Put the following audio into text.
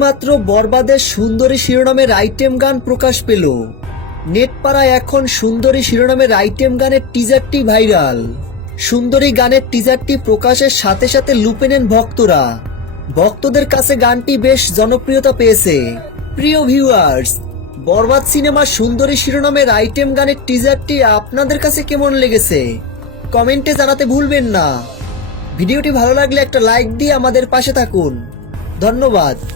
এইমাত্র বরবাদের সুন্দরী শিরোনামের আইটেম গান প্রকাশ পেল। নেটপাড়ায় এখন সুন্দরী শিরোনামের আইটেম গানের টিজারটি ভাইরাল। সুন্দরী গানের টিজারটি প্রকাশের সাথে সাথে লুপে নেন ভক্তরা। ভক্তদের কাছে গানটি বেশ জনপ্রিয়তা পেয়েছে। প্রিয় ভিউয়ার্স, বরবাদ সিনেমার সুন্দরী শিরোনামের আইটেম গানের টিজারটি আপনাদের কাছে কেমন লেগেছে কমেন্টে জানাতে ভুলবেন না। ভিডিওটি ভালো লাগলে একটা লাইক দিয়ে আমাদের পাশে থাকুন। ধন্যবাদ।